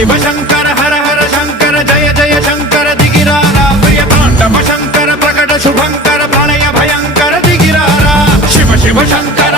शिव शंकर हर हर शंकर जय जय शंकर दिगिरारा प्रिय तांडव शंकर प्रकट शुभंकर प्रलय भयंकर दिगिरारा शिव शिव शंकर